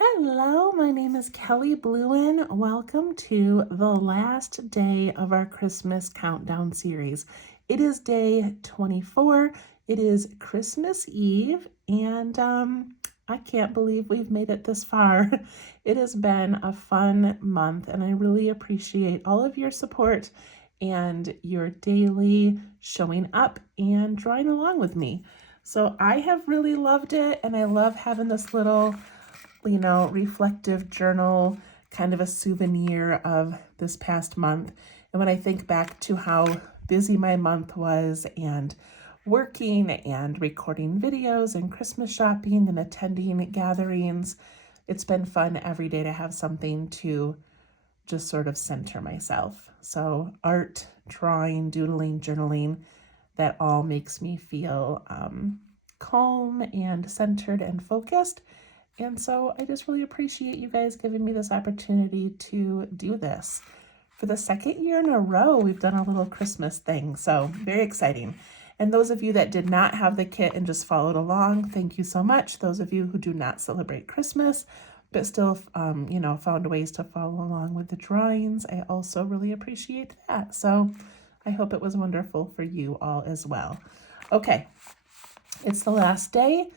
Hello, my name is Kelly Bluen. Welcome to the last day of our Christmas countdown series. It is day 24. It is Christmas Eve, and I can't believe we've made it this far. It has been a fun month, and I really appreciate all of your support and your daily showing up and drawing along with me. So I have really loved it, and I love having this little reflective journal, kind of a souvenir of this past month. And when I think back to how busy my month was and working and recording videos and Christmas shopping and attending gatherings, it's been fun every day to have something to just sort of center myself. So art, drawing, doodling, journaling, that all makes me feel calm and centered and focused. And so I just really appreciate you guys giving me this opportunity to do this. For the second year in a row, we've done a little Christmas thing, so very exciting. And those of you that did not have the kit and just followed along, thank you so much. Those of you who do not celebrate Christmas, but still, found ways to follow along with the drawings, I also really appreciate that. So I hope it was wonderful for you all as well. Okay, it's the last day.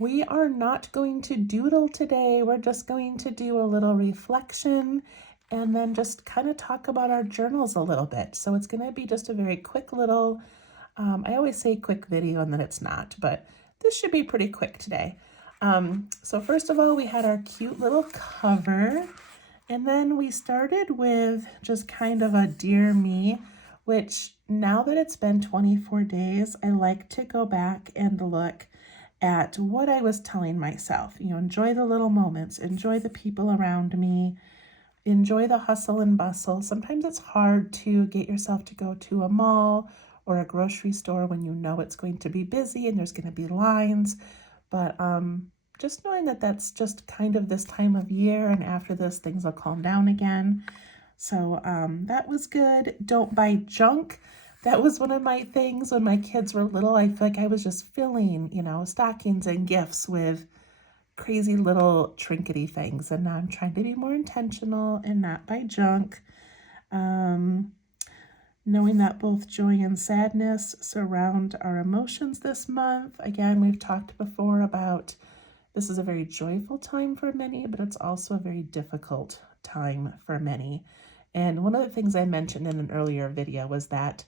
We are not going to doodle today. We're just going to do a little reflection and then just kind of talk about our journals a little bit. So it's going to be just a very quick little, I always say quick video and then it's not, but this should be pretty quick today. So first of all, we had our cute little cover, and then we started with just kind of a dear me, which now that it's been 24 days, I like to go back and look at what I was telling myself. Enjoy the little moments, enjoy the people around me, enjoy the hustle and bustle. Sometimes it's hard to get yourself to go to a mall or a grocery store when you know it's going to be busy and there's going to be lines. But just knowing that that's just kind of this time of year, and after this, things will calm down again. So that was good. Don't buy junk. That was one of my things when my kids were little. I feel like I was just filling, stockings and gifts with crazy little trinkety things. And now I'm trying to be more intentional and not buy junk. Knowing that both joy and sadness surround our emotions this month. Again, we've talked before about this is a very joyful time for many, but it's also a very difficult time for many. And one of the things I mentioned in an earlier video was that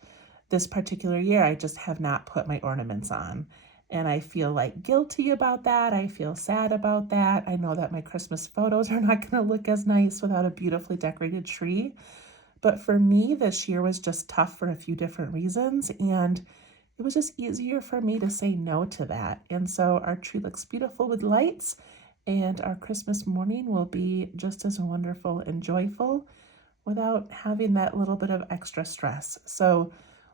this particular year, I just have not put my ornaments on. And I feel like guilty about that. I feel sad about that. I know that my Christmas photos are not going to look as nice without a beautifully decorated tree. But for me, this year was just tough for a few different reasons. And it was just easier for me to say no to that. And so our tree looks beautiful with lights, and our Christmas morning will be just as wonderful and joyful without having that little bit of extra stress. So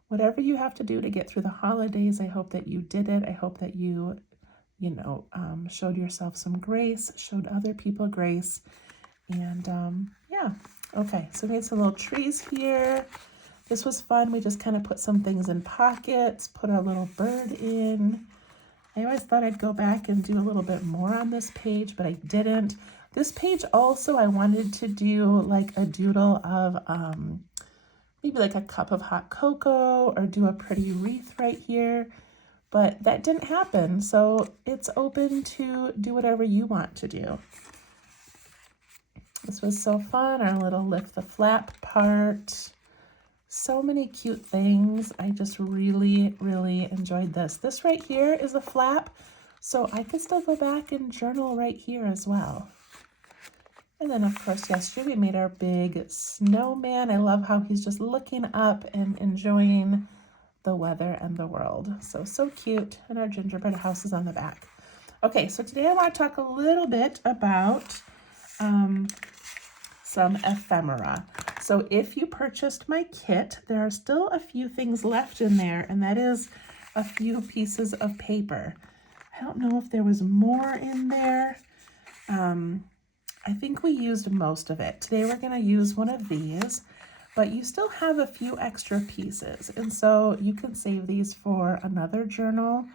whatever you have to do to get through the holidays, I hope that you did it. I hope that you, showed yourself some grace, showed other people grace. And yeah, okay, so we made some little trees here. This was fun. We just kind of put some things in pockets, put a little bird in. I always thought I'd go back and do a little bit more on this page, but I didn't. This page also, I wanted to do like a doodle of maybe like a cup of hot cocoa or do a pretty wreath right here, but that didn't happen. So it's open to do whatever you want to do. This was so fun, our little lift the flap part. So many cute things. I just really, really enjoyed this. This right here is a flap, so I could still go back and journal right here as well. And then, of course, yesterday we made our big snowman. I love how he's just looking up and enjoying the weather and the world. So cute. And our gingerbread house is on the back. Okay, so today I want to talk a little bit about some ephemera. So if you purchased my kit, there are still a few things left in there, and that is a few pieces of paper. I don't know if there was more in there. I think we used most of it. Today we're going to use one of these, but you still have a few extra pieces. And so you can save these for another journal,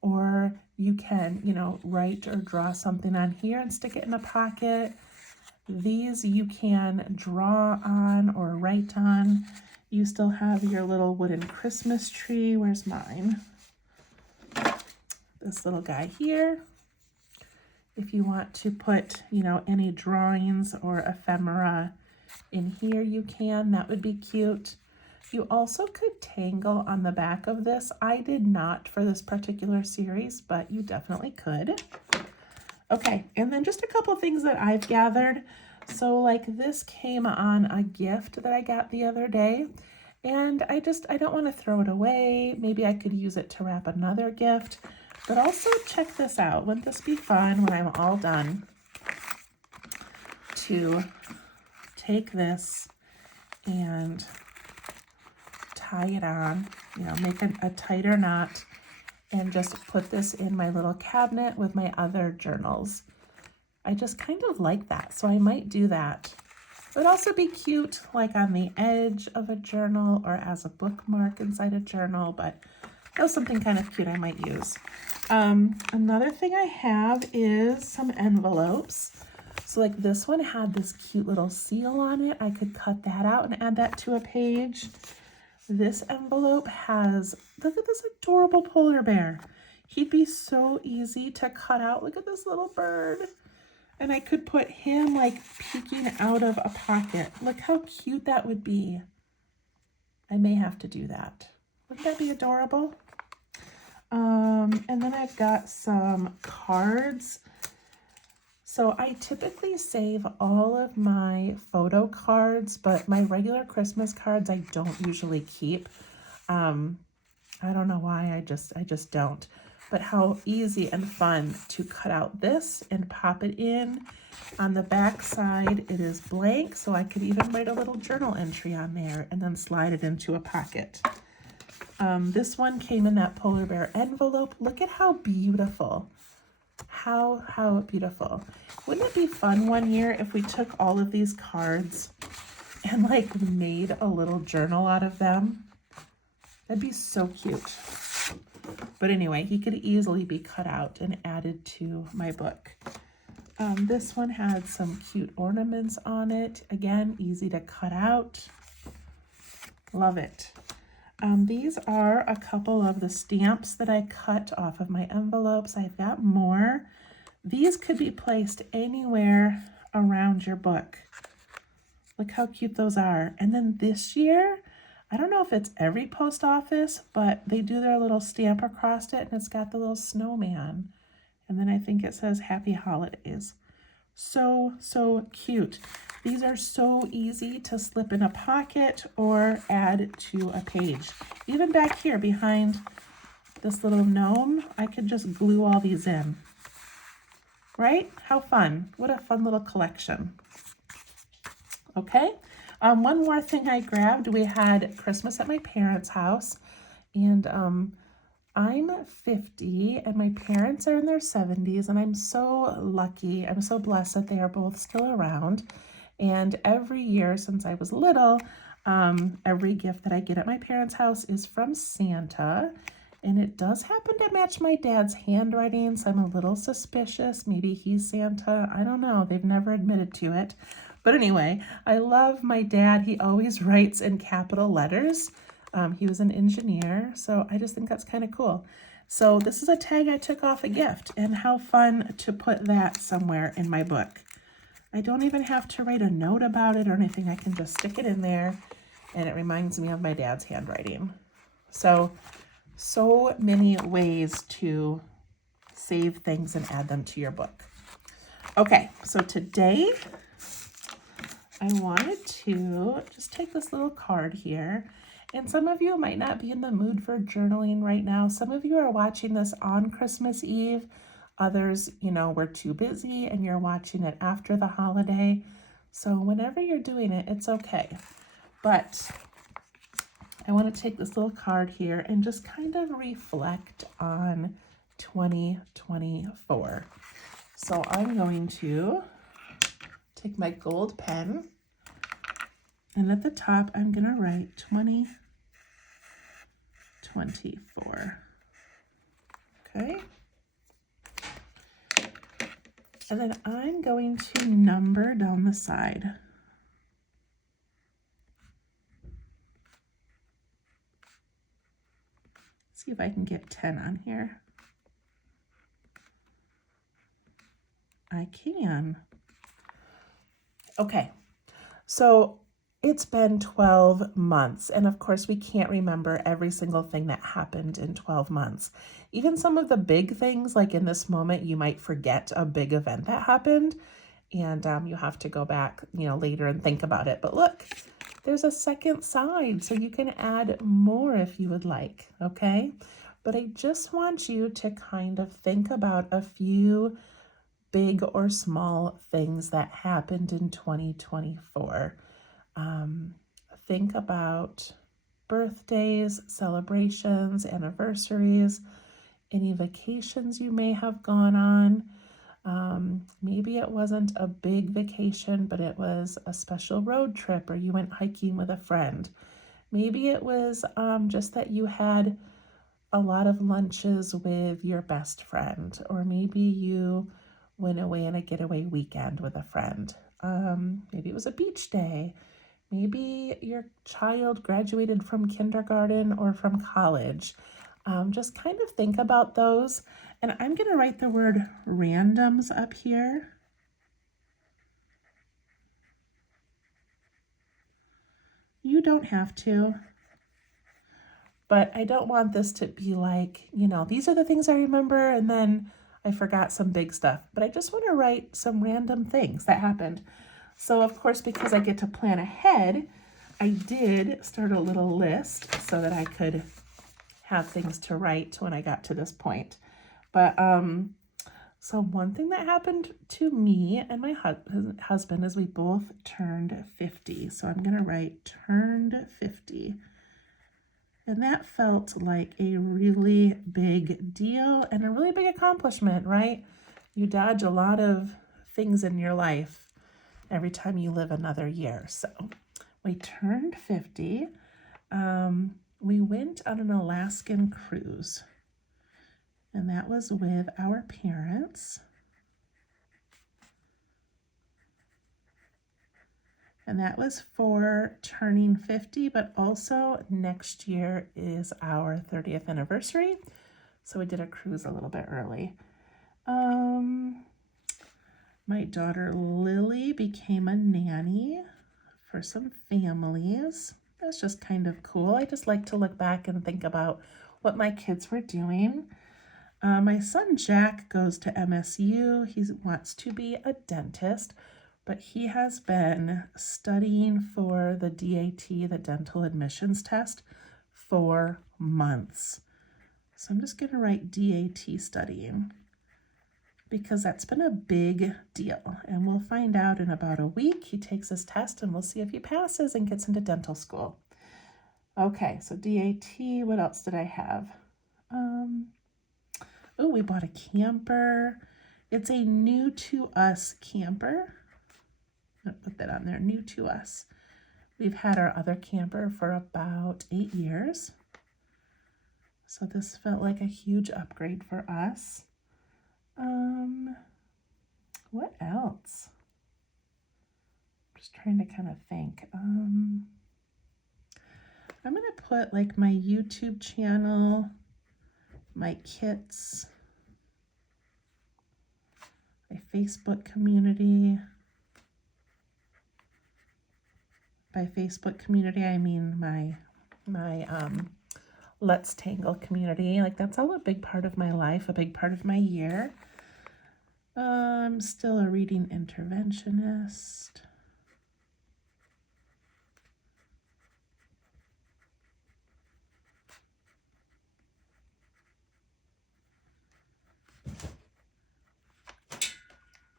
or You can, you know, write or draw something on here and stick it in a pocket. These you can draw on or write on. You still have your little wooden Christmas tree. Where's mine? This little guy here. If you want to put, you know, any drawings or ephemera in here, you can. That would be cute. You also could tangle on the back of this. I did not for this particular series, but you definitely could. Okay, and then just a couple of things that I've gathered. So like this came on a gift that I got the other day, and I don't want to throw it away. Maybe I could use it to wrap another gift, but also check this out. Wouldn't this be fun when I'm all done to take this and tie it on, you know, make a tighter knot and just put this in my little cabinet with my other journals. I just kind of like that, so I might do that. It would also be cute like on the edge of a journal or as a bookmark inside a journal, but that was something kind of cute I might use. Another thing I have is some envelopes. So like this one had this cute little seal on it. I could cut that out and add that to a page. This envelope has, look at this adorable polar bear. He'd be so easy to cut out. Look at this little bird. And I could put him like peeking out of a pocket. Look how cute that would be. I may have to do that. Wouldn't that be adorable? And then I've got some cards. So I typically save all of my photo cards, but my regular Christmas cards I don't usually keep. I don't know why, I just don't. But how easy and fun to cut out this and pop it in. On the back side, it is blank, so I could even write a little journal entry on there and then slide it into a pocket. This one came in that polar bear envelope. Look at how beautiful. How beautiful. Wouldn't it be fun one year if we took all of these cards and like made a little journal out of them? That'd be so cute. But anyway, he could easily be cut out and added to my book. This one had some cute ornaments on it. Again, easy to cut out. Love it. These are a couple of the stamps that I cut off of my envelopes. I've got more. These could be placed anywhere around your book. Look how cute those are. And then this year, I don't know if it's every post office, but they do their little stamp across it and it's got the little snowman. And then I think it says Happy Holidays. So cute. These are so easy to slip in a pocket or add to a page. Even back here behind this little gnome, I could just glue all these in. Right? How fun. What a fun little collection. Okay. One more thing I grabbed. We had Christmas at my parents' house, and I'm 50 and my parents are in their 70s, and I'm so lucky. I'm so blessed that they are both still around. And every year since I was little, every gift that I get at my parents' house is from Santa. And it does happen to match my dad's handwriting, so I'm a little suspicious. Maybe he's Santa. I don't know. They've never admitted to it. But anyway, I love my dad. He always writes in capital letters. He was an engineer, so I just think that's kind of cool. So this is a tag I took off a gift, and how fun to put that somewhere in my book. I don't even have to write a note about it or anything. I can just stick it in there, and it reminds me of my dad's handwriting. So many ways to save things and add them to your book. Okay, so today I wanted to just take this little card here. And some of you might not be in the mood for journaling right now. Some of you are watching this on Christmas Eve. Others, you know, were too busy and you're watching it after the holiday. So whenever you're doing it, it's okay. But I want to take this little card here and just kind of reflect on 2024. So I'm going to take my gold pen, and at the top, I'm going to write 2024. Okay. And then I'm going to number down the side. See if I can get 10 on here. I can. Okay, so it's been 12 months, and of course we can't remember every single thing that happened in 12 months. Even some of the big things, like in this moment, you might forget a big event that happened, and you have to go back, later and think about it. But look, there's a second side, so you can add more if you would like, okay? But I just want you to kind of think about a few big or small things that happened in 2024. Think about birthdays, celebrations, anniversaries, any vacations you may have gone on. Maybe it wasn't a big vacation, but it was a special road trip, or you went hiking with a friend. Maybe it was just that you had a lot of lunches with your best friend, or maybe you went away on a getaway weekend with a friend. Maybe it was a beach day. Maybe your child graduated from kindergarten or from college. Just kind of think about those. And I'm going to write the word randoms up here. You don't have to. But I don't want this to be like, these are the things I remember and then I forgot some big stuff. But I just want to write some random things that happened. So of course, because I get to plan ahead, I did start a little list so that I could have things to write when I got to this point. But so one thing that happened to me and my husband is we both turned 50. So I'm going to write turned 50. And that felt like a really big deal and a really big accomplishment, right? You dodge a lot of things in your life every time you live another year. So we turned 50. We went on an Alaskan cruise, and that was with our parents. And that was for turning 50, but also next year is our 30th anniversary. So we did a cruise a little bit early. My daughter Lily became a nanny for some families. That's just kind of cool. I just like to look back and think about what my kids were doing. My son Jack goes to MSU. He wants to be a dentist, but he has been studying for the DAT, the dental admissions test, for months. So I'm just going to write DAT studying because that's been a big deal. And we'll find out in about a week. He takes his test and we'll see if he passes and gets into dental school. Okay, so DAT, what else did I have? We bought a camper. It's a new to us camper. I'm gonna put that on there, new to us. We've had our other camper for about 8 years. So this felt like a huge upgrade for us. What else? Just trying to kind of think. I'm gonna put like my YouTube channel, my kits, my Facebook community. By Facebook community, I mean my Let's Tangle community. Like that's all a big part of my life, a big part of my year. I'm still a reading interventionist.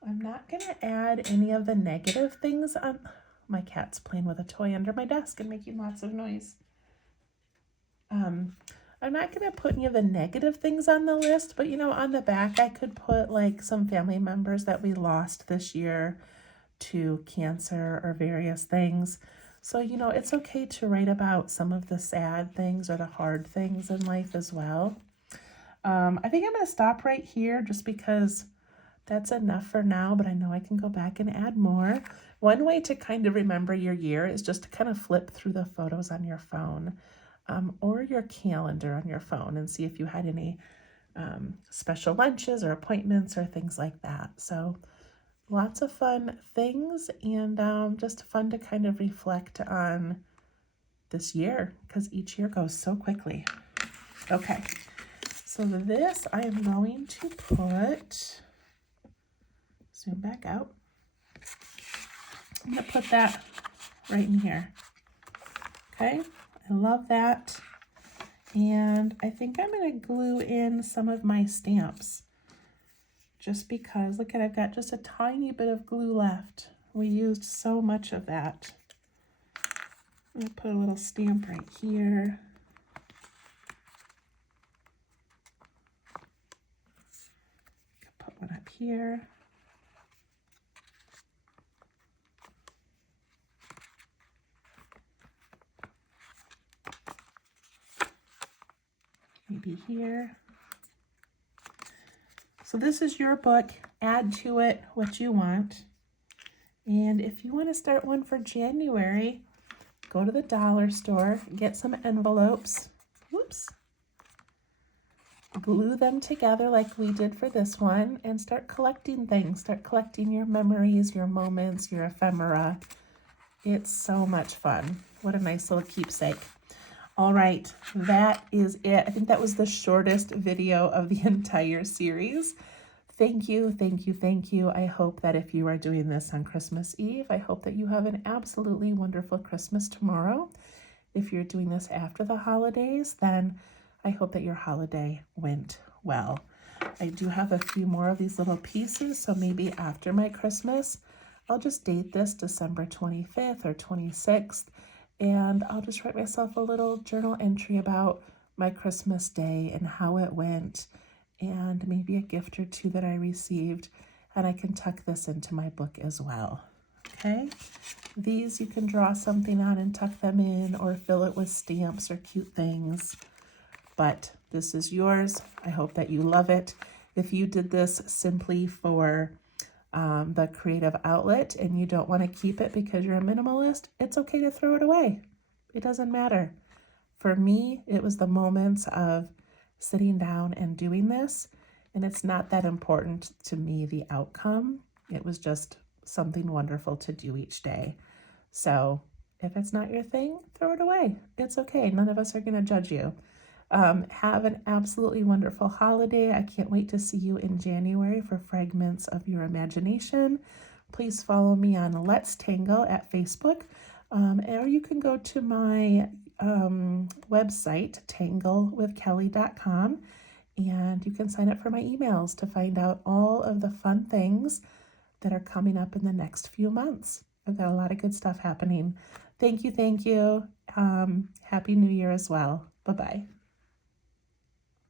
I'm not going to add any of the negative things on. My cat's playing with a toy under my desk and making lots of noise. I'm not going to put any of the negative things on the list, but on the back I could put like some family members that we lost this year to cancer or various things. So, it's okay to write about some of the sad things or the hard things in life as well. I think I'm going to stop right here just because that's enough for now, but I know I can go back and add more. One way to kind of remember your year is just to kind of flip through the photos on your phone, or your calendar on your phone, and see if you had any special lunches or appointments or things like that. So lots of fun things, and just fun to kind of reflect on this year, because each year goes so quickly. Okay, so this I am going to put, zoom back out. I'm going to put that right in here. Okay, I love that. And I think I'm going to glue in some of my stamps, just because, look at, I've got just a tiny bit of glue left. We used so much of that. I'm going to put a little stamp right here. Put one up here. Maybe here. So this is your book. Add to it what you want. And if you want to start one for January, go to the dollar store, get some envelopes. Whoops. Glue them together like we did for this one, and start collecting things. Start collecting your memories, your moments, your ephemera. It's so much fun. What a nice little keepsake. All right, that is it. I think that was the shortest video of the entire series. Thank you, thank you, thank you. I hope that if you are doing this on Christmas Eve, I hope that you have an absolutely wonderful Christmas tomorrow. If you're doing this after the holidays, then I hope that your holiday went well. I do have a few more of these little pieces, so maybe after my Christmas, I'll just date this December 25th or 26th, and I'll just write myself a little journal entry about my Christmas day and how it went, and maybe a gift or two that I received, and I can tuck this into my book as well. Okay, these you can draw something on and tuck them in, or fill it with stamps or cute things, but this is yours. I hope that you love it. If you did this simply for the creative outlet and you don't want to keep it because you're a minimalist, it's okay to throw it away. It doesn't matter. For me, it was the moments of sitting down and doing this, and it's not that important to me, the outcome. It was just something wonderful to do each day. So if it's not your thing, throw it away. It's okay. None of us are going to judge you. Have an absolutely wonderful holiday. I can't wait to see you in January for Fragments of Your Imagination. Please follow me on Let's Tangle at Facebook, or you can go to my website, tanglewithkelly.com, and you can sign up for my emails to find out all of the fun things that are coming up in the next few months. I've got a lot of good stuff happening. Thank you, thank you. Happy New Year as well. Bye-bye.